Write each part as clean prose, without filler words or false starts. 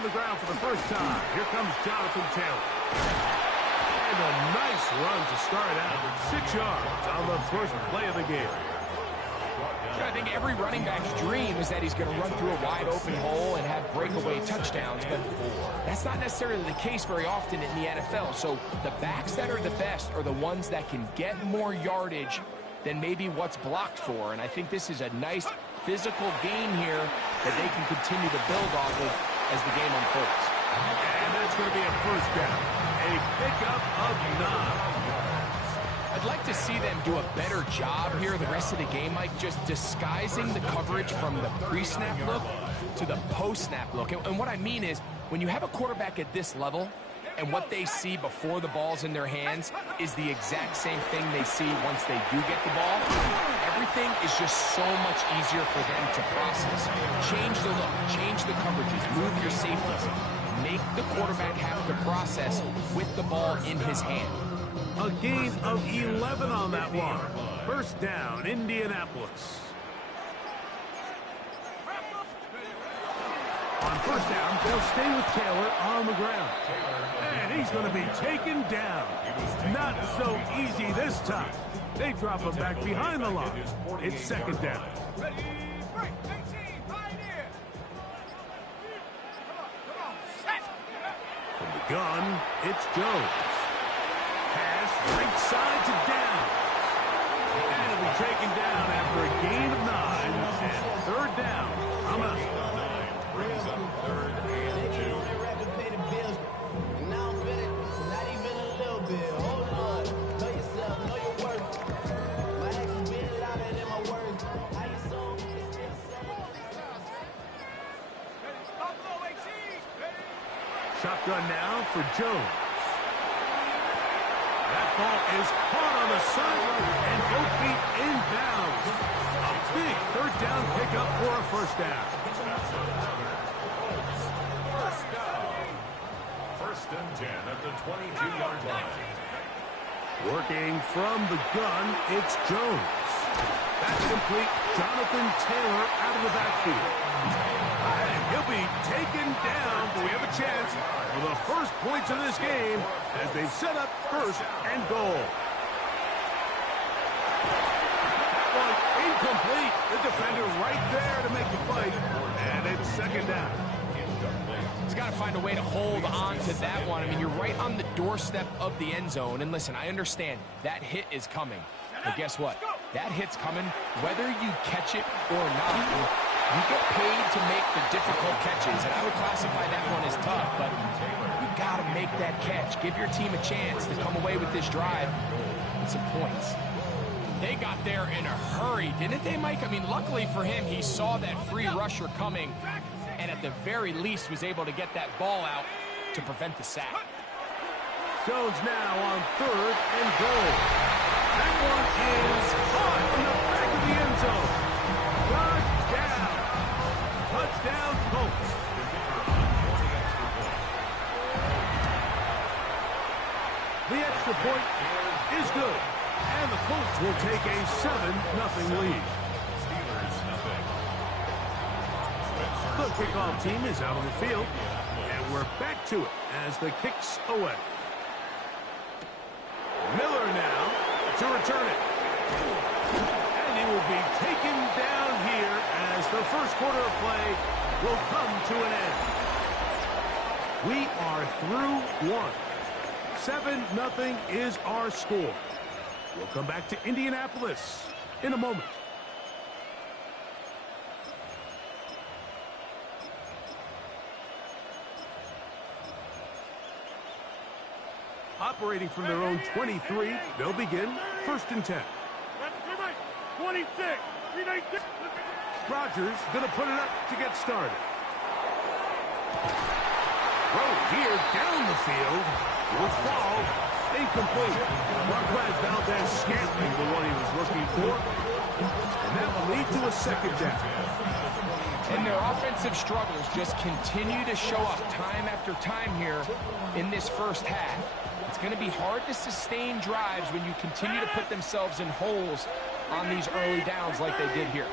on the ground for the first time. Here comes Jonathan Taylor. And a nice run to start out. 6 yards on the first play of the game. I think every running back's dream is that he's going to run through a wide open hole and have breakaway touchdowns, but that's not necessarily the case very often in the NFL. So the backs that are the best are the ones that can get more yardage than maybe what's blocked for. And I think this is a nice physical game here that they can continue to build off of as the game unfolds. And that's going to be a first down. A pickup of 9. I'd like to see them do a better job here the rest of the game, Mike, just disguising the coverage from the pre-snap look to the post-snap look. And what I mean is, when you have a quarterback at this level, and what they see before the ball's in their hands is the exact same thing they see once they do get the ball, everything is just so much easier for them to process. Change the look, change the coverages, move your safeties. Make the quarterback have to process with the ball in his hand. A gain of 11 on that one. First down, Indianapolis. On first down, they'll stay with Taylor on the ground. And he's going to be taken down. Not so easy this time. They drop him back behind the line. It's second down. From the gun, it's Jones. Pass right side to down. And it'll be taken down after a gain of 9. And third down. I'm out. Brings up third and 2. Now I'm fitted, not even a little bit. Hold on, know yourself, know your worth. My actions being louder than my words. How you so? Shotgun now for Jones. That ball is caught on the sideline and both feet inbounds. A big third down pickup for a first down. First and 10 at the 22-yard line. Working from the gun, it's Jones. That's complete. Jonathan Taylor out of the backfield. And he'll be taken down, but we have a chance for the first points of this game as they set up first and goal. That one incomplete. The defender right there to make the play. And it's second down. He's got to find a way to hold on to that one. I mean, you're right on the doorstep of the end zone. And listen, I understand that hit is coming. But guess what? That hit's coming whether you catch it or not. You get paid to make the difficult catches. And I would classify that one as tough. But you got to make that catch. Give your team a chance to come away with this drive with some points. They got there in a hurry, didn't they, Mike? I mean, luckily for him, he saw that free rusher coming and at the very least was able to get that ball out to prevent the sack. Jones now on third and goal. That one is caught in the back of the end zone. Touchdown. Touchdown, Colts. The extra point is good. And the Colts will take a 7-0 lead. The kickoff team is out on the field, and we're back to it as the kick's away. Miller now to return it. And he will be taken down here as the first quarter of play will come to an end. We are through one. 7-0 is our score. We'll come back to Indianapolis in a moment. Operating from their own 23, they'll begin first and 10. 26. Rodgers going to put it up to get started. Throw here down the field. Will fall. Incomplete. Marquez Valdez scantling the one he was looking for. And that will lead to a second down. And their offensive struggles just continue to show up time after time here in this first half. It's going to be hard to sustain drives when you continue to put themselves in holes on these early downs like they did here.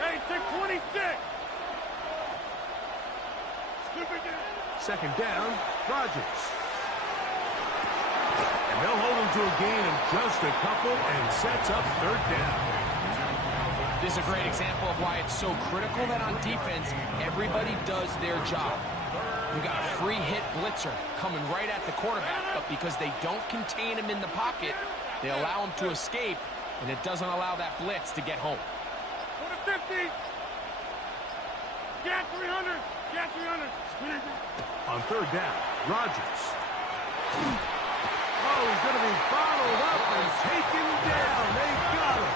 Hey, 26. Second down, Rodgers. And they'll hold him to a gain of just a couple and sets up third down. This is a great example of why it's so critical that on defense, everybody does their job. You got a free hit blitzer coming right at the quarterback, but because they don't contain him in the pocket, they allow him to escape, and it doesn't allow that blitz to get home. Go to 50. Get 300. Get 300. On third down, Rodgers. Oh, he's going to be bottled up and taken down. They got him.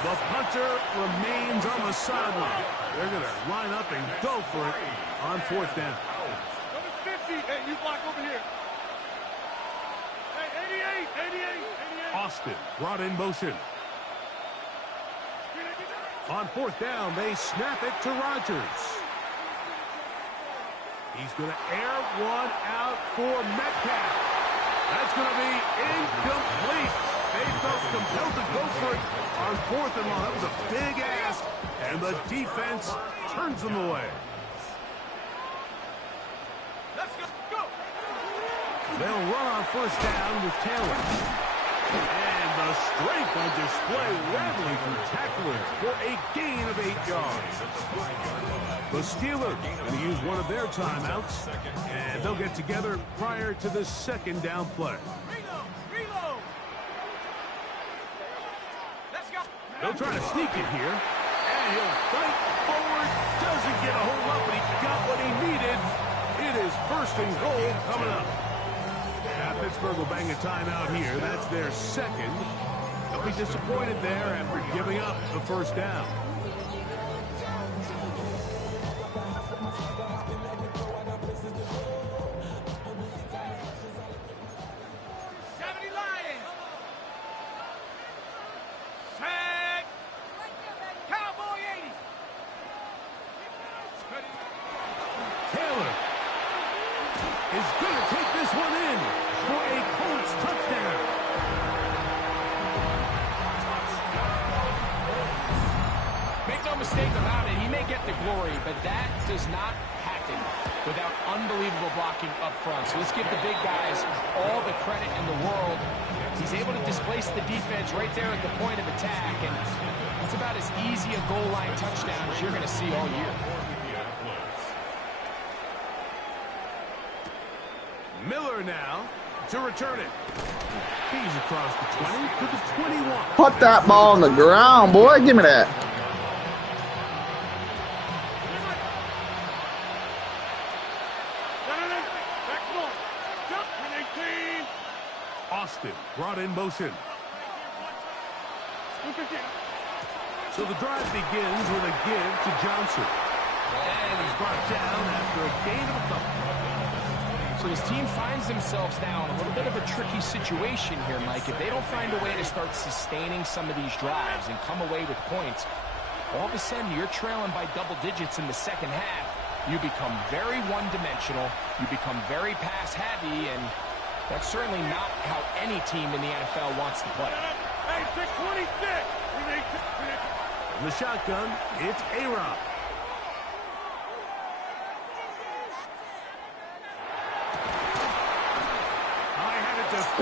The punter remains on the sideline. They're going to line up and go for it on fourth down. Go to 50. Hey, you block over here. Hey, 88. Austin brought in motion. On fourth down, they snap it to Rodgers. He's going to air one out for Metcalf. That's going to be incomplete. They felt compelled to go for it on fourth and long. That was a big ask, and the defense turns them away. Let's go. They'll run on first down with Taylor. And the strength on display, rattling through tacklers for a gain of 8 yards. The Steelers going to use one of their timeouts, and they'll get together prior to the second down play. Reload. Let's go. They'll try to sneak it here, and he'll fight forward. Doesn't get a hold up, but he got what he needed. It is first and goal coming up. Now Pittsburgh will bang a timeout here. That's their second. They'll be disappointed there after giving up the first down. Mistake about it, he may get the glory, but that does not happen without unbelievable blocking up front. So let's give the big guys all the credit in the world. He's able to displace the defense right there at the point of attack, and it's about as easy a goal line touchdown as you're going to see all year. Miller now to return it. He's across the 20 to the 21. Put that ball on the ground, boy. Give me that. Austin brought in motion. So the drive begins with a give to Johnson. And he's brought down after a gain of a couple. So his team finds themselves now in a little bit of a tricky situation here, Mike. If they don't find a way to start sustaining some of these drives and come away with points, all of a sudden you're trailing by double digits in the second half. You become very one-dimensional. You become very pass-heavy, and that's certainly not how any team in the NFL wants to play. Hey, 626. In the shotgun, it's A-Rob.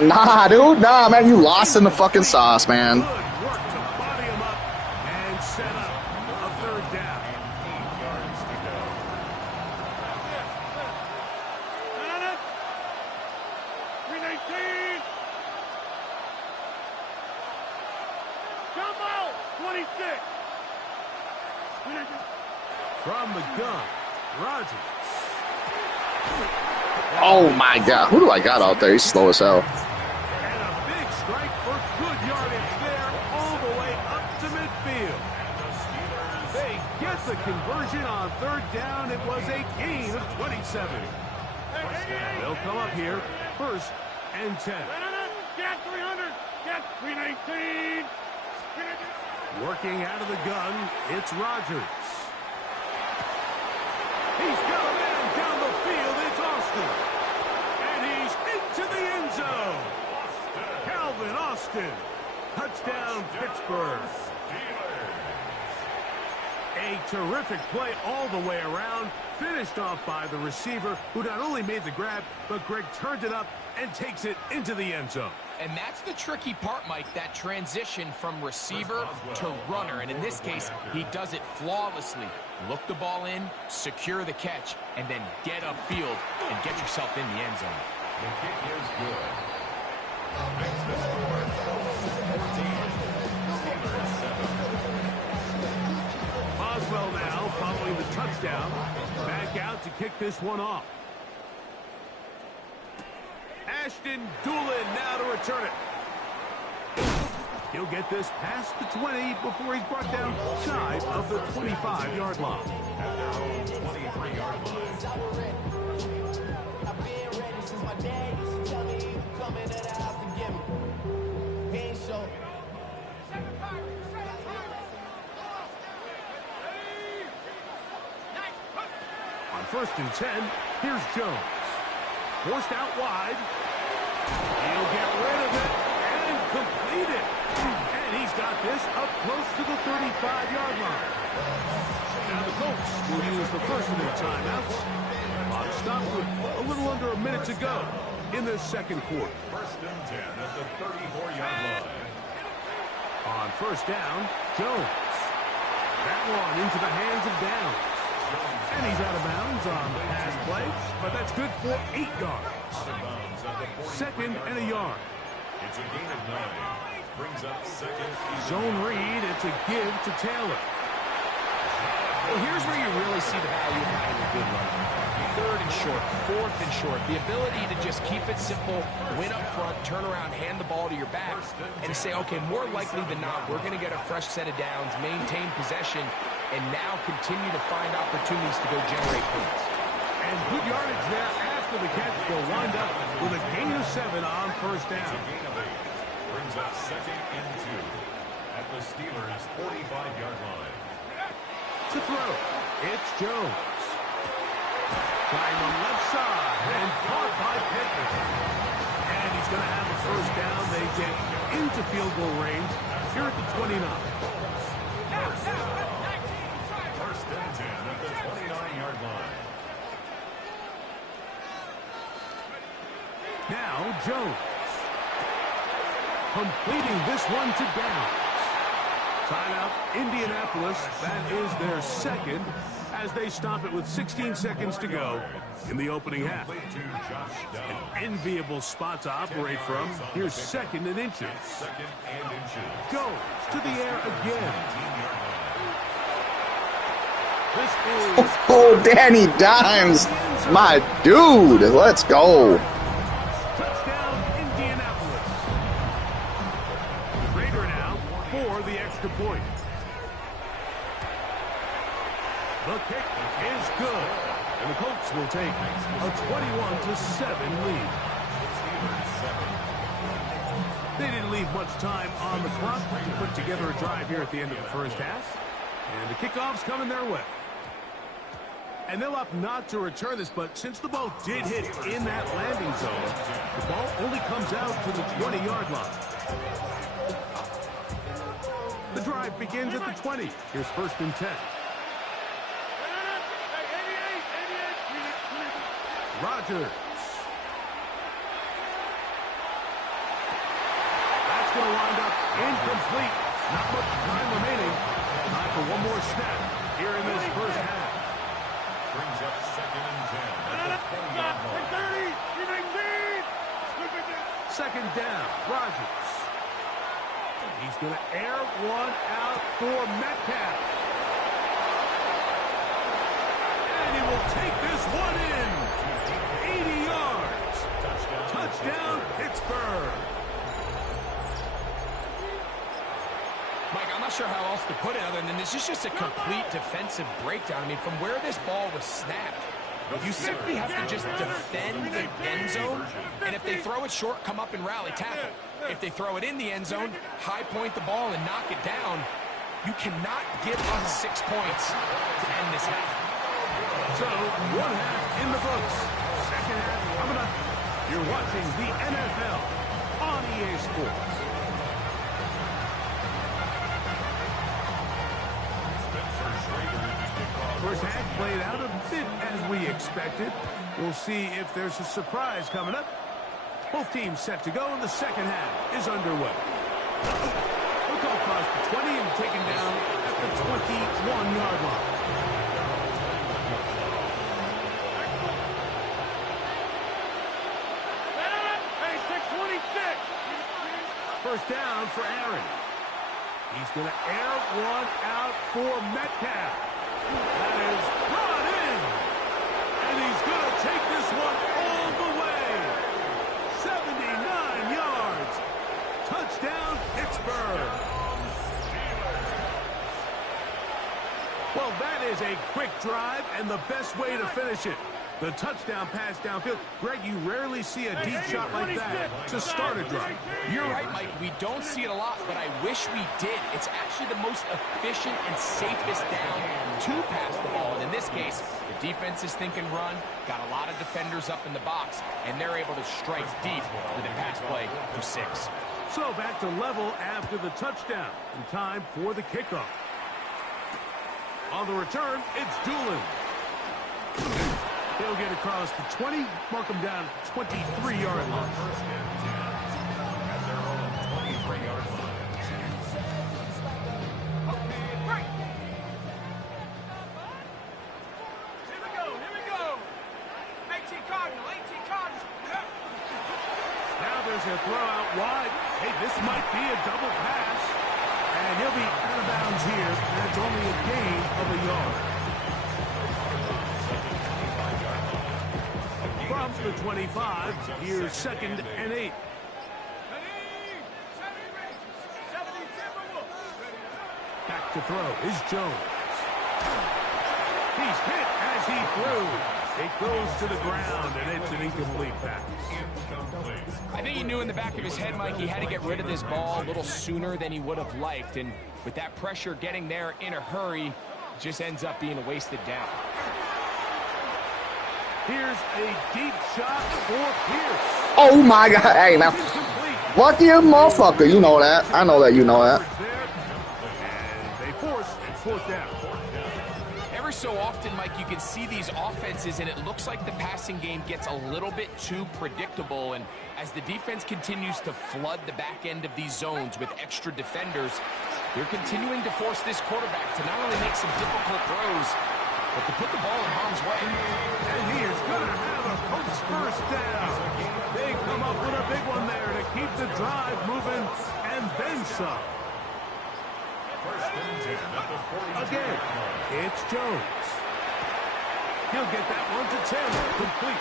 Nah, dude. Nah, man. You lost in the fucking sauce, man. Good work to body him up and set up a third down. 319. Jumbo. 26. From the gun, Rodgers. Oh, my God. Who do I got out there? He's slow as hell. And a big strike for good yardage there all the way up to midfield. They get the conversion on third down. It was a gain of 27. They'll come up here first and 10. Get 300. Get 319. Working out of the gun, it's Rodgers. He's got a man down the field. It's Austin. And he's into the end zone. Calvin Austin. Touchdown, Pittsburgh. A terrific play all the way around, finished off by the receiver, who not only made the grab, but Greg turned it up and takes it into the end zone. And that's the tricky part, Mike, that transition from receiver to runner. And in this case, he does it flawlessly. Look the ball in, secure the catch, and then get upfield and get yourself in the end zone. The kick is good. Makes the score 14. Steelers 7. Boswell now following the touchdown. Back out to kick this one off. Ashton Doolin now to return it. He'll get this past the 20 before he's brought down shy of the 25-yard line. At their own 23-yard line. I've been ready since my dad used to tell me he was coming to the house to get me. He ain't show. On 1st and 10, here's Jones. Forced out wide. He'll get rid of it and complete it. And he's got this up close to the 35-yard line. Now the Colts will use the first of their timeouts. Clock stops with a little under a minute to go in the second quarter. 1st and 10 at the 34-yard line. On 1st down, Jones. That one into the hands of Downs. And he's out of bounds on the pass play, but that's good for 8 yards. Out of bounds at the 40. Second and a yard. It's a gain of 9. Brings up second. Zone read, it's a give to Taylor. Well, here's where you really see the value of having a good runner. 3rd and short, 4th and short. The ability to just keep it simple, win up front, turn around, hand the ball to your back, and say, okay, more likely than not, we're going to get a fresh set of downs, maintain possession, and now continue to find opportunities to go generate points. And good yardage there after the catch. They'll wind up with a gain of 7 on 1st It's a down. gain of 8. Brings up second and 2 at the Steelers' 45-yard line. To throw, it's Jones. Trying on left side and caught by Pittman. And he's going to have a 1st down. They get into field goal range here at the 29. 1st and 10 at the 29-yard line. Now Jones. Completing this one to Downs. Timeout, Indianapolis. That is their second as they stop it with 16 seconds to go in the opening half. Play to Josh Down. An enviable spot to operate from. Here's 2nd and inches. Second and inches. Jones to the air again. 18-yard line. This is Oh, Danny Dimes. My dude. Let's go. touchdown, Indianapolis. Raider now for the extra point. The kick is good. And the Colts will take a 21-7 lead. They didn't leave much time on the clock to put together a drive here at the end of the 1st half. And the kickoff's coming their way. And they'll opt not to return this, but since the ball did hit in that landing zone, the ball only comes out to the 20-yard line. The drive begins at the 20. Here's 1st and 10. Rodgers. That's going to wind up incomplete. Not much time remaining. Time for one more snap here in this 1st half. Brings up second and 10 at the 20-yard line. 2nd down, Rodgers. He's going to air one out for Metcalf. And he will take this one in. 80 yards. Touchdown, Pittsburgh. Mike, I'm not sure how else to put it other than this is just a complete defensive breakdown. I mean, from where this ball was snapped, you simply have to just defend the end zone, and if they throw it short, come up and rally tackle. If they throw it in the end zone, high point the ball and knock it down. You cannot give up 6 points to end this half. So, one half in the books. Second half coming up. You're watching the NFL on EA Sports. Spencer Schrader First half played out a bit as we expected. We'll see if there's a surprise coming up. Both teams set to go, and the second half is underway. We'll go across the 20 and taken down at the 21-yard line. Hey, 626. First down for Aaron. He's going to air one out for Metcalf. That is brought in. And he's going to take this one all the way. 79 yards. Touchdown, Pittsburgh. Well, that is a quick drive and the best way to finish it. The touchdown pass downfield. Greg, you rarely see a deep shot like that to start a drive. You're right, Mike. We don't see it a lot, but I wish we did. It's actually the most efficient and safest down to pass the ball. And in this case, the defense is thinking run, got a lot of defenders up in the box, and they're able to strike deep with a pass play for 6. So back to level after the touchdown. In time for the kickoff. On the return, it's Doolin. He'll get across the 20, mark him down at the 23-yard line. At their own 23-yard line. Here we go. 18 Cardinal. Now there's a throw out wide. Hey, this might be a double pass. And he'll be out of bounds here. And it's only a gain of a yard. From the 25, here's 2nd and 8. Back to throw is Jones. He's hit as he threw. It goes to the ground, and it's an incomplete pass. I think he knew in the back of his head, Mike, he had to get rid of this ball a little sooner than he would have liked. And with that pressure getting there in a hurry, it just ends up being a wasted down. Here's a deep shot for Pierce. Oh my God! Hey, now, what you motherfucker? You know that. I know that you know that. And they force fourth down. Every so often, Mike, you can see these offenses, and it looks like the passing game gets a little bit too predictable. And as the defense continues to flood the back end of these zones with extra defenders, they're continuing to force this quarterback to not only make some difficult throws, but to put the ball in harm's way. And he is going to have a Colts first down. They come up with a big one there to keep the drive moving, and then some. First and 10 at the 42. Again, it's Jones. He'll get that one to Taylor, complete.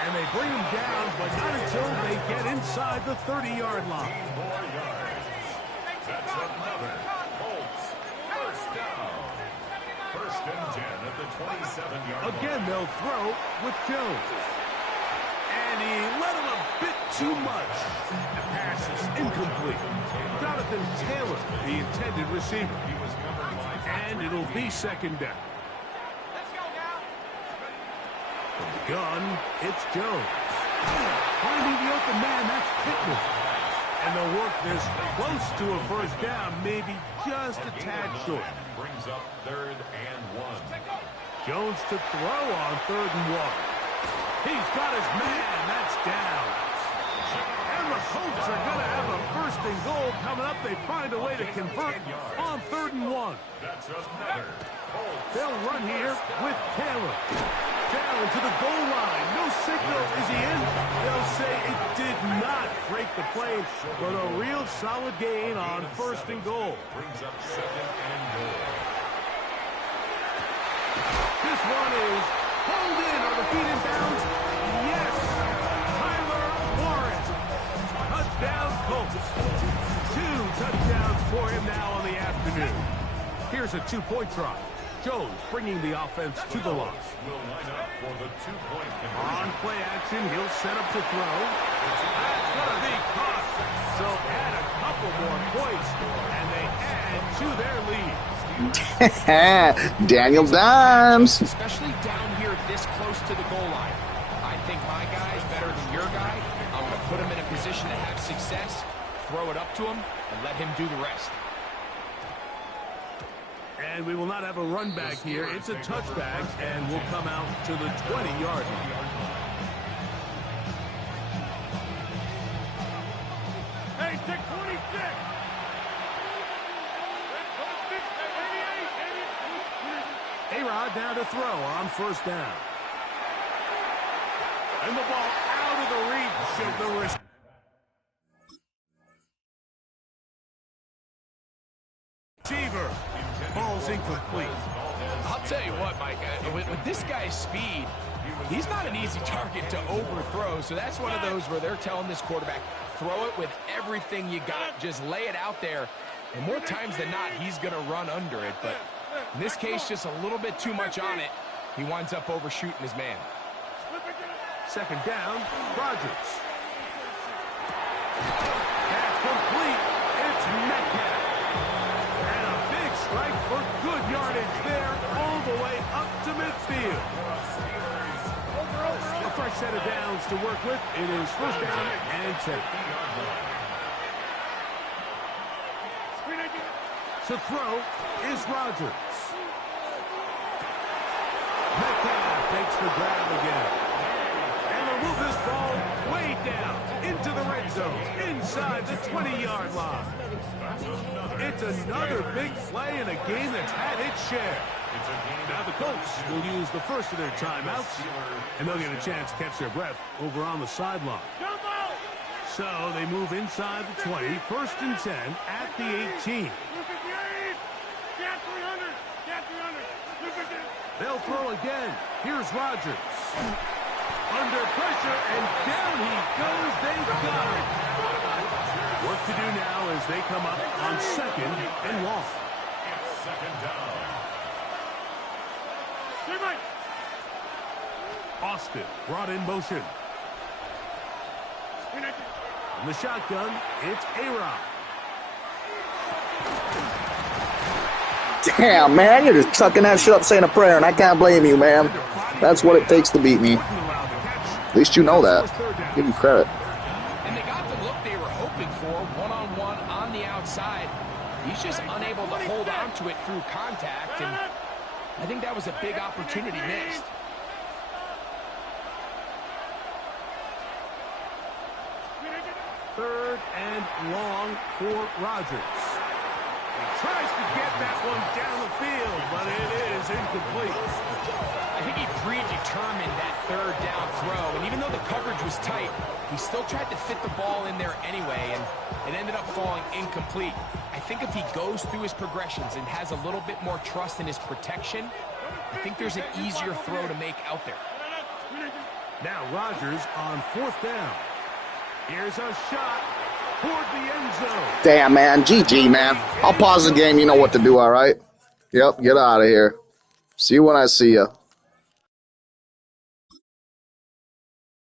And they bring him down, but not until they get inside the 30-yard line. 4 yards. That's another Colts first down. First and 10 at the 27-yard line. Again, they'll throw with Jones. And he let him a bit too much. The pass is incomplete. Jonathan Taylor, the intended receiver. And it'll be 2nd down. From the gun, it's Jones. Finding the open man, that's Pittman. And they'll work this close to a first down, maybe just a tad short. Brings up 3rd and 1. Jones to throw on 3rd and 1. He's got his man. That's down. And the Colts are going to have a 1st and goal coming up. They find a way to convert on 3rd and 1. That's another Colts. They'll run here with Taylor. Down to the goal line. No signal. Is he in? They'll say it did not break the play, but a real solid gain on 1st and goal. Brings up 2nd and goal. This one is pulled in. Are the feet in bounds? Yes. Tyler Warren. Touchdown Colts. 2 touchdowns for him now on the afternoon. Here's a 2-point try. Jones bringing the offense to the line. Will line up for the 2-point conversion. On play action, he'll set up to throw. That's going to be caught. So add a couple more points, and they add to their lead. Daniel Dimes. Especially down here this close to the goal line. I think my guy's better than your guy. I'm going to put him in a position to have success, throw it up to him, and let him do the rest. And we will not have a run back here. It's a touchback, and we'll come out to the 20-yard line. Hey, take 26. A-Rod now to throw on first down. And the ball out of the reach of the receiver. Ball's incomplete. I'll tell you what, Mike, with this guy's speed, he's not an easy target to overthrow, so that's one of those where they're telling this quarterback, throw it with everything you got, just lay it out there, and more times than not, he's going to run under it, but in this case, just a little bit too much on it. He winds up overshooting his man. Second down, Rodgers. That's complete. It's Metcalf. And a big strike for good yardage there, all the way up to midfield. A fresh set of downs to work with. It is first down and 10. To throw is Rodgers. Metcalf takes the grab again. And they'll move this ball way down into the red zone, inside the 20-yard line. It's another big play in a game that's had its share. Now the Colts will use the first of their timeouts, and they'll get a chance to catch their breath over on the sideline. So they move inside the 20, first and 10 at the 18. They'll throw again. Here's Rodgers. Under pressure, and down he goes. They got it. Work to do now as they come up on second and long. It's second down. Austin brought in motion. In the shotgun, it's A-Rod. Damn, man, you're just chucking that shit up saying a prayer, and I can't blame you, man. That's what it takes to beat me. At least you know that. Give you credit. And they got the look they were hoping for, one-on-one on the outside. He's just unable to hold on to it through contact, and I think that was a big opportunity missed. Third and long for Rodgers. He tries to get that one down the field, but it is incomplete. I think he predetermined that third down throw, and even though the coverage was tight, he still tried to fit the ball in there anyway, and it ended up falling incomplete. I think if he goes through his progressions and has a little bit more trust in his protection, I think there's an easier throw to make out there. Now Rodgers on fourth down. Here's a shot toward the end zone. Damn, man. GG, man. I'll pause the game. You know what to do, all right? Yep, get out of here. See you when I see you.